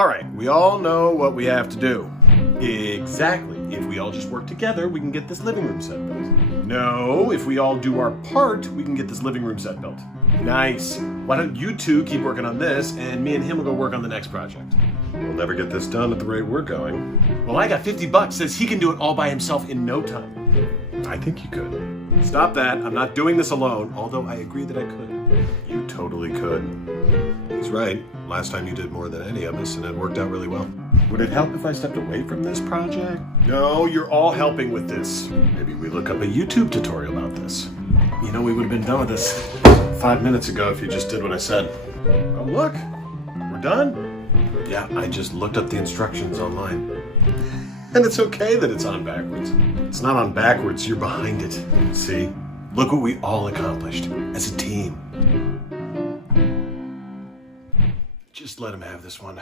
All right, we all know what we have to do. Exactly. If we all just work together, we can get this living room set built. No, if we all do our part, we can get this living room set built. Nice. Why don't you two keep working on this, and me and him will go work on the next project. We'll never get this done at the rate we're going. Well, I got $50, says he can do it all by himself in no time. I think you could. Stop that. I'm not doing this alone, although I agree that I could. You totally could. He's right. Last time you did more than any of us, and it worked out really well. Would it help if I stepped away from this project? No, you're all helping with this. Maybe we look up a YouTube tutorial about this. You know, we would have been done with this 5 minutes ago if you just did what I said. Oh, look. We're done? Yeah, I just looked up the instructions online. And it's okay that it's on backwards. It's not on backwards, you're behind it. See? Look what we all accomplished as a team. Just let him have this one.